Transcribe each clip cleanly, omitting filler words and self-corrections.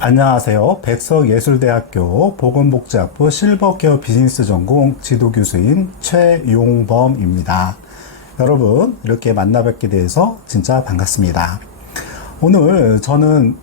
안녕하세요. 백석예술대학교 보건복지학부 실버케어 비즈니스 전공 지도교수인 최용범입니다. 여러분, 이렇게 만나 뵙게 돼서 진짜 반갑습니다. 오늘 저는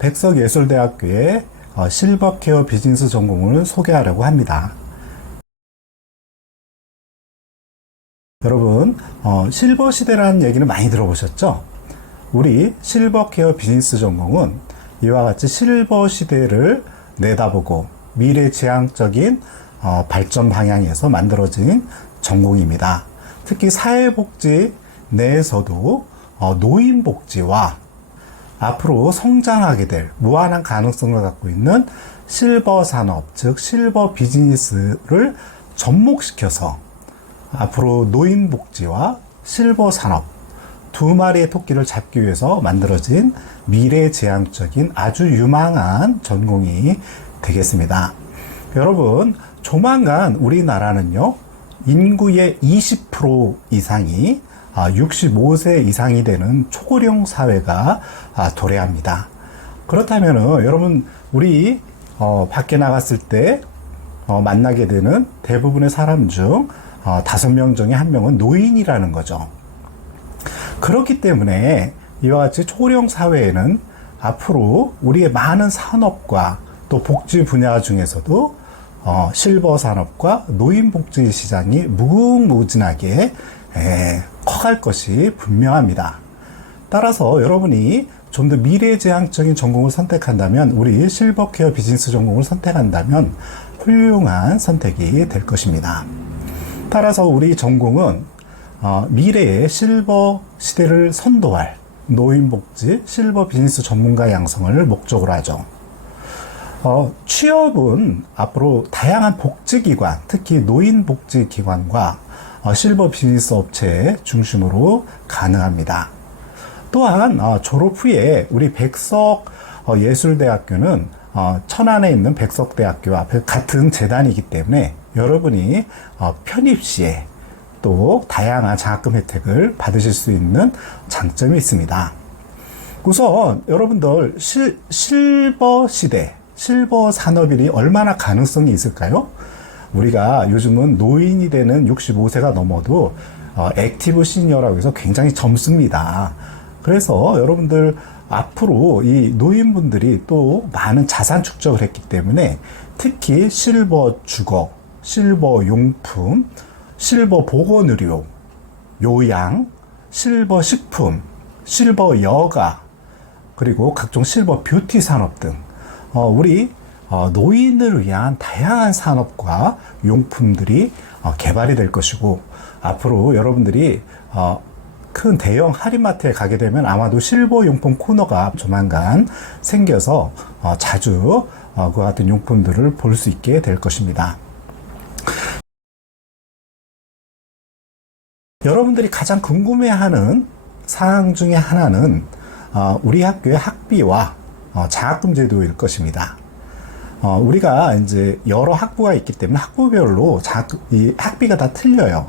백석예술대학교의 실버케어 비즈니스 전공을 소개하려고 합니다. 여러분, 실버 시대라는 얘기는 많이 들어보셨죠? 우리 실버케어 비즈니스 전공은 이와 같이 실버 시대를 내다보고 미래지향적인 발전 방향에서 만들어진 전공입니다. 특히 사회복지 내에서도 노인복지와 앞으로 성장하게 될 무한한 가능성을 갖고 있는 실버 산업, 즉 실버 비즈니스를 접목시켜서 앞으로 노인복지와 실버 산업 두 마리의 토끼를 잡기 위해서 만들어진 미래지향적인 아주 유망한 전공이 되겠습니다. 여러분, 조만간 우리나라는요, 인구의 20% 이상이 65세 이상이 되는 초고령 사회가 도래합니다. 그렇다면 여러분, 우리 밖에 나갔을 때 만나게 되는 대부분의 사람 중 5명 중에 1명은 노인이라는 거죠. 그렇기 때문에 이와 같이 초고령 사회에는 앞으로 우리의 많은 산업과 또 복지 분야 중에서도 실버 산업과 노인 복지 시장이 무궁무진하게 커갈 것이 분명합니다. 따라서 여러분이 좀 더 미래지향적인 전공을 선택한다면, 우리 실버케어 비즈니스 전공을 선택한다면 훌륭한 선택이 될 것입니다. 따라서 우리 전공은 미래의 실버 시대를 선도할 노인복지 실버 비즈니스 전문가 양성을 목적으로 하죠. 취업은 앞으로 다양한 복지기관, 특히 노인복지기관과 실버 비즈니스 업체 중심으로 가능합니다. 또한 졸업 후에 우리 백석예술대학교는 천안에 있는 백석대학교와 같은 재단이기 때문에 여러분이 편입 시에 또 다양한 장학금 혜택을 받으실 수 있는 장점이 있습니다. 우선 여러분들 실버 시대, 실버 산업이 얼마나 가능성이 있을까요? 우리가 요즘은 노인이 되는 65세가 넘어도 액티브 시니어라고 해서 굉장히 젊습니다. 그래서 여러분들 앞으로 이 노인분들이 또 많은 자산 축적을 했기 때문에 특히 실버 주거, 실버 용품, 실버 보건의료, 요양, 실버 식품, 실버 여가, 그리고 각종 실버 뷰티 산업 등 우리 노인을 위한 다양한 산업과 용품들이 개발이 될 것이고, 앞으로 여러분들이 큰 대형 할인마트에 가게 되면 아마도 실버 용품 코너가 조만간 생겨서 자주 그와 같은 용품들을 볼 수 있게 될 것입니다. 여러분들이 가장 궁금해하는 사항 중에 하나는 우리 학교의 학비와 장학금 제도일 것입니다. 우리가 이제 여러 학부가 있기 때문에 학부별로 이 학비가 다 틀려요.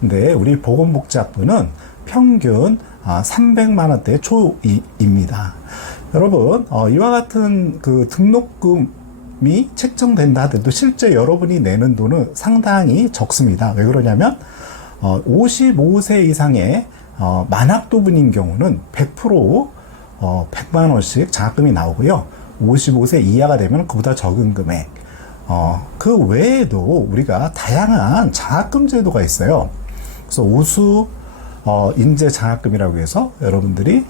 근데 우리 보건복지학부는 평균 300만 원대 초입니다. 여러분, 이와 같은 그 등록금이 책정된다 하더라도 실제 여러분이 내는 돈은 상당히 적습니다. 왜 그러냐면 55세 이상의 만학도분인 경우는 100% 100만 원씩 장학금이 나오고요. 55세 이하가 되면 그보다 적은 금액. 그 외에도 우리가 다양한 장학금 제도가 있어요. 그래서 우수 인재 장학금이라고 해서 여러분들이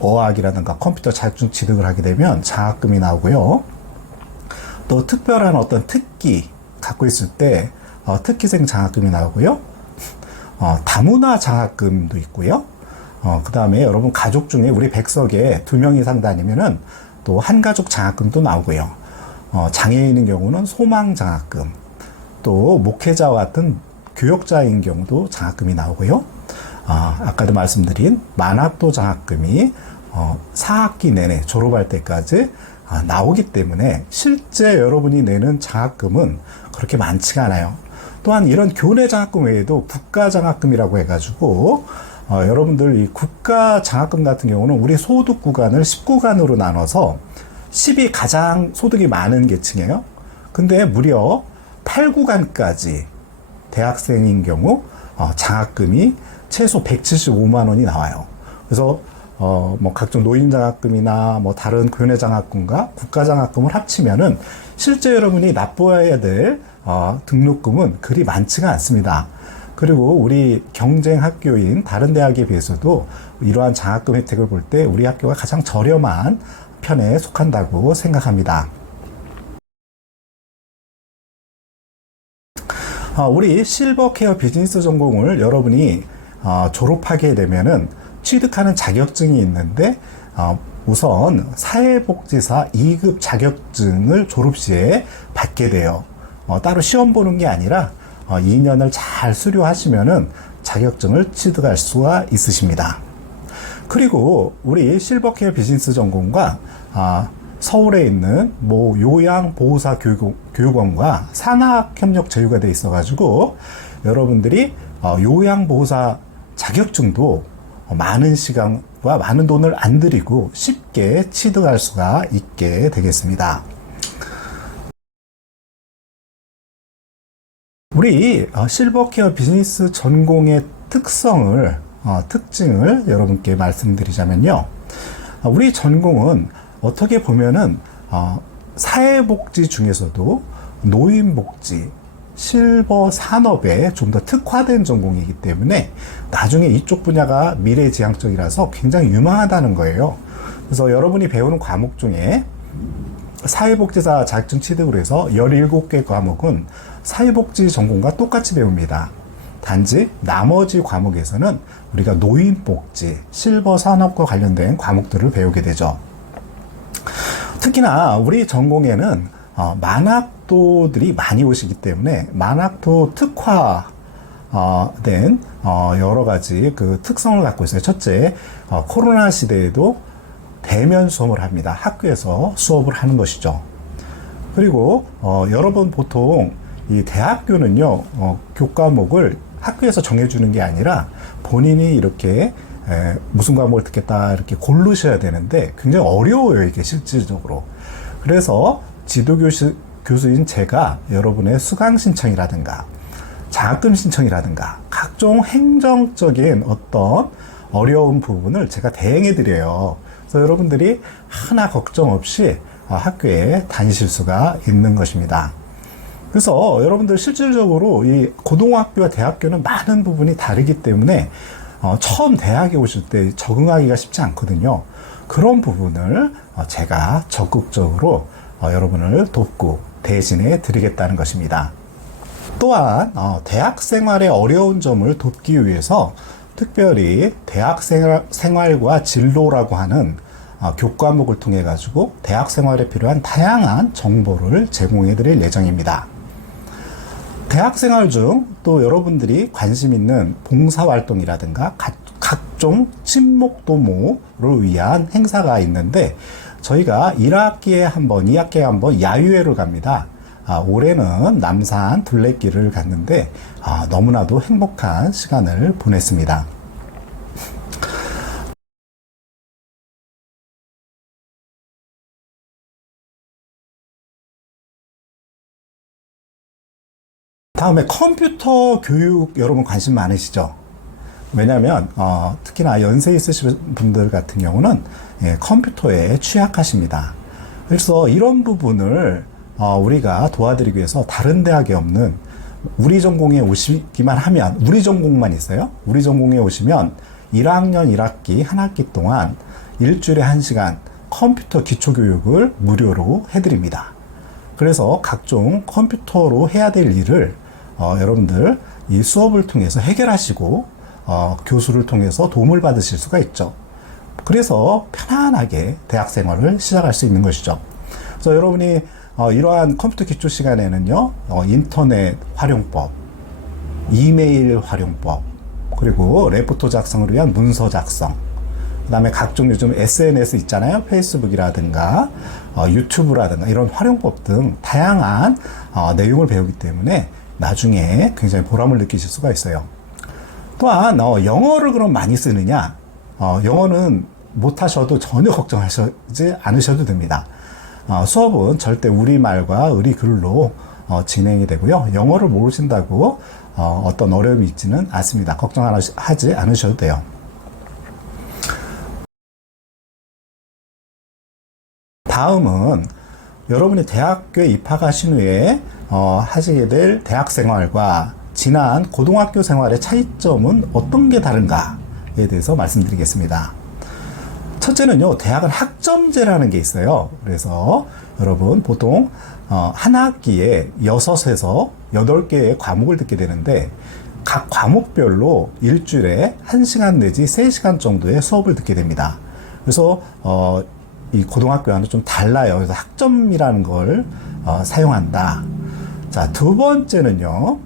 어학이라든가 컴퓨터 자격증 취득을 하게 되면 장학금이 나오고요. 또 특별한 어떤 특기 갖고 있을 때 특기생 장학금이 나오고요. 다문화 장학금도 있고요. 그 다음에 여러분 가족 중에 우리 백석에 2명 이상 다니면은 또 한가족 장학금도 나오고요. 장애인인 경우는 소망 장학금, 또 목회자와 같은 교역자인 경우도 장학금이 나오고요. 아까도 말씀드린 만학도 장학금이 4학기 내내 졸업할 때까지 나오기 때문에 실제 여러분이 내는 장학금은 그렇게 많지가 않아요. 또한 이런 교내 장학금 외에도 국가 장학금이라고 해가지고 여러분들 이 국가 장학금 같은 경우는 우리 소득 구간을 10구간으로 나눠서 10이 가장 소득이 많은 계층이에요. 근데 무려 8구간까지 대학생인 경우 장학금이 최소 175만 원이 나와요. 그래서 뭐 각종 노인 장학금이나 뭐 다른 교내 장학금과 국가 장학금을 합치면은 실제 여러분이 납부해야 될 등록금은 그리 많지가 않습니다. 그리고 우리 경쟁 학교인 다른 대학에 비해서도 이러한 장학금 혜택을 볼 때 우리 학교가 가장 저렴한 편에 속한다고 생각합니다. 우리 실버케어 비즈니스 전공을 여러분이 졸업하게 되면은 취득하는 자격증이 있는데 우선 사회복지사 2급 자격증을 졸업시에 받게 돼요. 따로 시험 보는 게 아니라 2년을 잘 수료하시면은 자격증을 취득할 수가 있으십니다. 그리고 우리 실버케어 비즈니스 전공과 서울에 있는 뭐 요양보호사 교육원과 산학협력 제휴가 돼 있어가지고 여러분들이 요양보호사 자격증도 많은 시간과 많은 돈을 안 들이고 쉽게 취득할 수가 있게 되겠습니다. 우리 실버케어 비즈니스 전공의 특징을 여러분께 말씀드리자면요. 우리 전공은 어떻게 보면은 사회복지 중에서도 노인복지, 실버 산업에 좀 더 특화된 전공이기 때문에 나중에 이쪽 분야가 미래지향적이라서 굉장히 유망하다는 거예요. 그래서 여러분이 배우는 과목 중에 사회복지사 자격증 취득으로 해서 17개 과목은 사회복지 전공과 똑같이 배웁니다. 단지 나머지 과목에서는 우리가 노인복지, 실버 산업과 관련된 과목들을 배우게 되죠. 특히나 우리 전공에는 만학도들이 많이 오시기 때문에 만학도 특화된 여러 가지 그 특성을 갖고 있어요. 첫째, 코로나 시대에도 대면 수업을 합니다. 학교에서 수업을 하는 것이죠. 그리고 여러분 보통 이 대학교는요, 교과목을 학교에서 정해주는 게 아니라 본인이 이렇게 무슨 과목을 듣겠다 이렇게 고르셔야 되는데 굉장히 어려워요, 이게 실질적으로. 그래서 지도교수인 제가 여러분의 수강 신청이라든가 장학금 신청이라든가 각종 행정적인 어떤 어려운 부분을 제가 대행해 드려요. 그래서 여러분들이 하나 걱정 없이 학교에 다니실 수가 있는 것입니다. 그래서 여러분들 실질적으로 이 고등학교와 대학교는 많은 부분이 다르기 때문에 처음 대학에 오실 때 적응하기가 쉽지 않거든요. 그런 부분을 제가 적극적으로 여러분을 돕고 대신해 드리겠다는 것입니다. 또한 대학 생활의 어려운 점을 돕기 위해서 특별히 대학 생활과 진로라고 하는 교과목을 통해 가지고 대학 생활에 필요한 다양한 정보를 제공해 드릴 예정입니다. 대학 생활 중 또 여러분들이 관심 있는 봉사활동이라든가 각종 친목도모를 위한 행사가 있는데 저희가 1학기에 한 번, 2학기에 한 번 야유회를 갑니다. 올해는 남산 둘레길을 갔는데 너무나도 행복한 시간을 보냈습니다. 다음에 컴퓨터 교육 여러분 관심 많으시죠? 왜냐하면 특히나 연세 있으신 분들 같은 경우는 컴퓨터에 취약하십니다. 그래서 이런 부분을 우리가 도와드리기 위해서 다른 대학에 없는 우리 전공에 오시기만 하면 우리 전공만 있어요. 우리 전공에 오시면 1학년 1학기 한 학기 동안 일주일에 1시간 컴퓨터 기초교육을 무료로 해드립니다. 그래서 각종 컴퓨터로 해야 될 일을 여러분들 이 수업을 통해서 해결하시고 교수를 통해서 도움을 받으실 수가 있죠. 그래서 편안하게 대학 생활을 시작할 수 있는 것이죠. 그래서 여러분이 이러한 컴퓨터 기초 시간에는요, 인터넷 활용법, 이메일 활용법, 그리고 레포트 작성을 위한 문서 작성, 그 다음에 각종 요즘 SNS 있잖아요. 페이스북이라든가 유튜브라든가 이런 활용법 등 다양한 내용을 배우기 때문에 나중에 굉장히 보람을 느끼실 수가 있어요. 또한 영어를 그럼 많이 쓰느냐? 영어는 못하셔도 전혀 걱정하지 않으셔도 됩니다. 수업은 절대 우리말과 의리글로 진행이 되고요. 영어를 모르신다고 어떤 어려움이 있지는 않습니다. 걱정하지 않으셔도 돼요. 다음은 여러분이 대학교에 입학하신 후에 하시게 될 대학 생활과 지난 고등학교 생활의 차이점은 어떤 게 다른가에 대해서 말씀드리겠습니다. 첫째는요, 대학은 학점제라는 게 있어요. 그래서 여러분 보통 한 학기에 6에서 8개의 과목을 듣게 되는데 각 과목별로 일주일에 1시간 내지 3시간 정도의 수업을 듣게 됩니다. 그래서 이 고등학교와는 좀 달라요. 그래서 학점이라는 걸 사용한다. 자, 두 번째는요,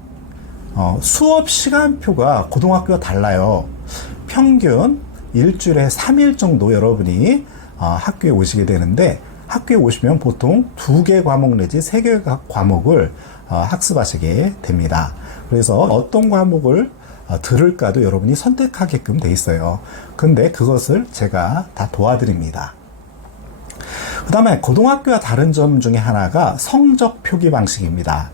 수업 시간표가 고등학교와 달라요. 평균 일주일에 3일 정도 여러분이 학교에 오시게 되는데, 학교에 오시면 보통 2개 과목 내지 3개 과목을 학습하시게 됩니다. 그래서 어떤 과목을 들을까도 여러분이 선택하게끔 돼 있어요. 근데 그것을 제가 다 도와드립니다. 그 다음에 고등학교와 다른 점 중에 하나가 성적 표기 방식입니다.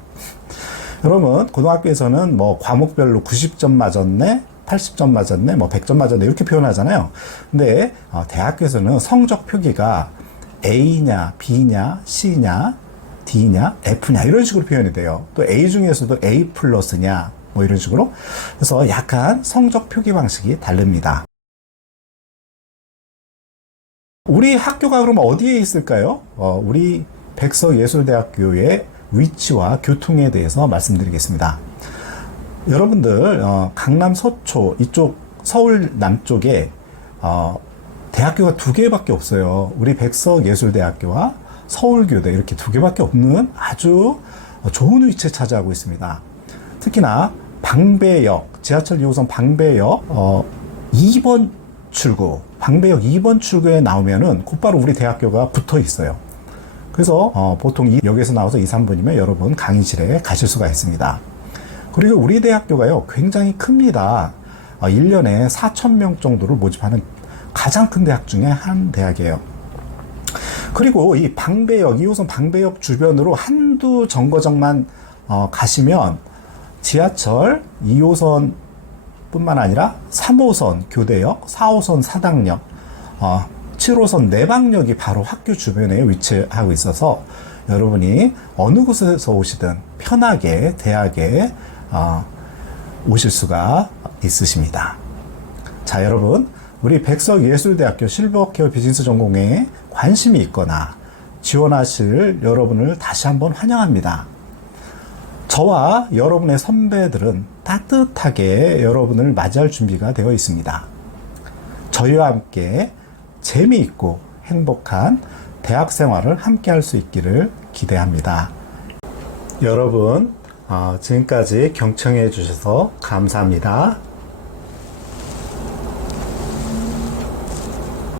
여러분, 고등학교에서는 뭐 과목별로 90점 맞았네, 80점 맞았네, 뭐 100점 맞았네, 이렇게 표현하잖아요. 근데 대학교에서는 성적 표기가 A냐, B냐, C냐, D냐, F냐, 이런 식으로 표현이 돼요. 또 A 중에서도 A 플러스냐, 뭐 이런 식으로. 그래서 약간 성적 표기 방식이 다릅니다. 우리 학교가 그럼 어디에 있을까요? 우리 백석예술대학교의 위치와 교통에 대해서 말씀드리겠습니다. 여러분들 강남 서초 이쪽 서울 남쪽에 대학교가 2개밖에 없어요. 우리 백석예술대학교와 서울교대 이렇게 2개밖에 없는 아주 좋은 위치에 차지하고 있습니다. 특히나 방배역, 지하철 2호선 방배역 2번 출구, 방배역 2번 출구에 나오면은 곧바로 우리 대학교가 붙어 있어요. 그래서 보통 이 역에서 나와서 2, 3분이면 여러분 강의실에 가실 수가 있습니다. 그리고 우리 대학교가요, 굉장히 큽니다. 1년에 4,000명 정도를 모집하는 가장 큰 대학 중에 한 대학이에요. 그리고 이 방배역, 2호선 방배역 주변으로 한두 정거장만 가시면 지하철 2호선 뿐만 아니라 3호선 교대역, 4호선 사당역, 7호선 내방역이 바로 학교 주변에 위치하고 있어서 여러분이 어느 곳에서 오시든 편하게 대학에 오실 수가 있으십니다. 자, 여러분, 우리 백석예술대학교 실버케어 비즈니스 전공에 관심이 있거나 지원하실 여러분을 다시 한번 환영합니다. 저와 여러분의 선배들은 따뜻하게 여러분을 맞이할 준비가 되어 있습니다. 저희와 함께 재미있고 행복한 대학 생활을 함께 할 수 있기를 기대합니다. 여러분, 지금까지 경청해 주셔서 감사합니다.